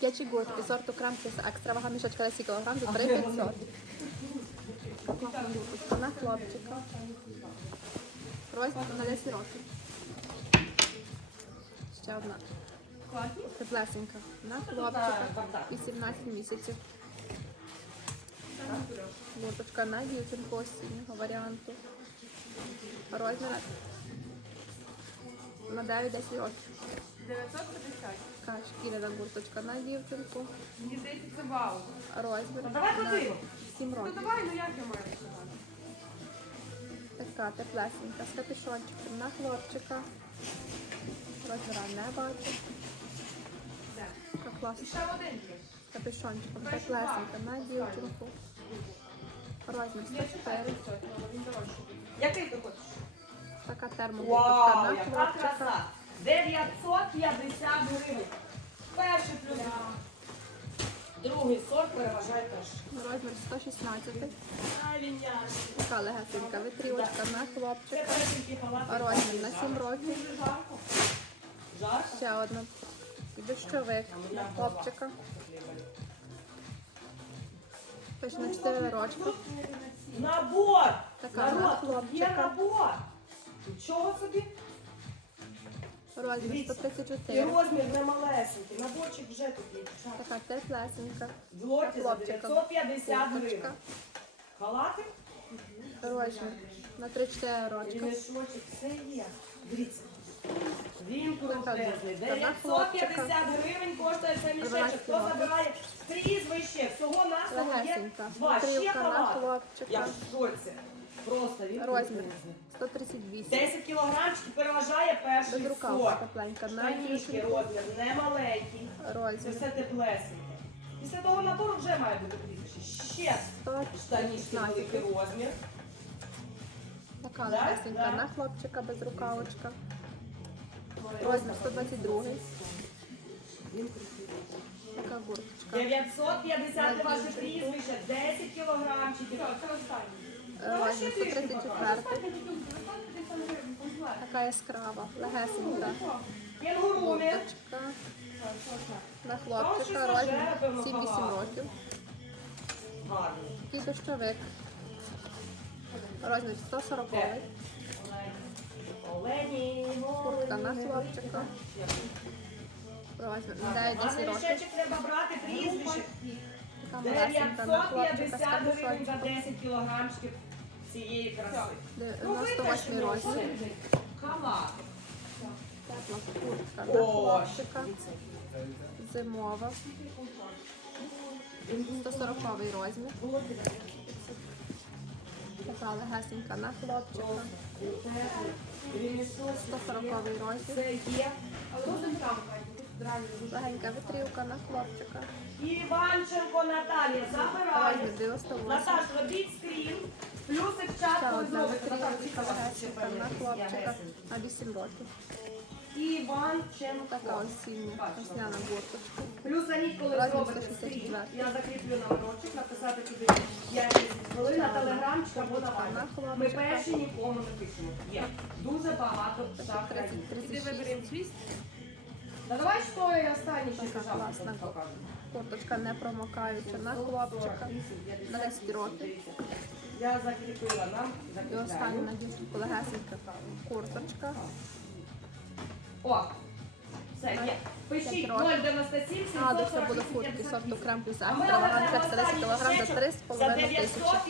Дитячі гуртки, сорту плюс екстра вага мішечка 10 кг за 3500. Курточка на хлопчика. Розмір на 10 років. Ще одна. Теплесенька. На хлопчика. 18 місяців. Курточка на дівчинку осіннього варіанту. Розмір на 9-10 років. 950. Така шкіряна курточка на дівчинку. Мені здається, це вау. Розмір Давай на подивимо. 7 Ну років. давай, ну як я маю сказати? Така теплесенька з капюшончиком на хлопчика. Розміра не бачу. Де? Така класна. Ще один є. З капюшончиком теплесенька на дівчинку. Розмір Є 104. перший сьогодні, але він дорожчий. Який ти хочеш? Вау, яка краса! 950 гривень. Перший плюс. Другий сорт переважає теж. Розмір 116. Ай. Така легесенька витрівочка на хлопчика. Розмір на 7 років. Ще одна. Дощовик на хлопчика. Пише на 4 рочки. Набор! Така на тут є набор. Нічого собі. Розмір Дивіться. І розмір не малесенький. Наборчик вже дівчата. Така теплесенька. В лоті за Хлопчика. 950 гривень. Курточка. Халати? Розмір на 3-4 рочки. Ремешочок, все є. Дивіться. Він крутезний. така 950 гривень коштує цей мішечок. Хто Дванадцять забирає прізвище? Всього нашого є Легесенька. два. Ще Витрівка на халат. Я хлопчика. шоці. Просто він Розмір крутезний. 138. 10 кілограмчиків переважає перший Без сорт. тепленька. На Штанішки дівчинку. розмір не маленький. Це Розмір все теплесеньке. Після того набору вже має бути прізвище. Ще штанішки великий розмір. Така Да, легесенька да. на хлопчика без рукавочка. Розмір 122. Така курточка. 950 ваше прізвище, 10 кілограмчиків. Останній. Розмір 134. Така яскрава, легесенька. Курточка. На хлопчика розмір 7-8 років. І дощовик. Розмір 140. Олені, Куртка на хлопчика. Розмір 9-10 Гарний років. Така малесенька на хлопчика 950 гривень за 10 кілограмчиків цієї краси. 98 розмір. Халат. Тепла куртка на О, хлопчика. Зимова. 140 розмір. Така легесенька на хлопчика. 140 розмір. Це є. Легенька витрівка на хлопчика. Іванченко Наталія, 98. Наташ, робіть скрін. Плюсик Ще чатку одна зробить. на хлопчика на 8 років. Іванченко. Така осіння весняна бурточка. Плюс Аніт, коли зробите 164. скрін, я закріплю номерочок, написати туди 5 хвилин на телеграмчик або на вайбер. Ми перші нікому не пишемо. Є дуже багато шахтарів. 30 Іди виберемо твіст. Да давай що я останній ще пожалуйста. Курточка не промокаюча на хлопчика. На 10 років. Я закріпила нам, І на легесенька курточка. О. Пишіть П'ять років. 097 А, до це буде 748 куртки сорту крем плюс екстра, оголосимо 10 кг за останній 3,5 за тисячі. 950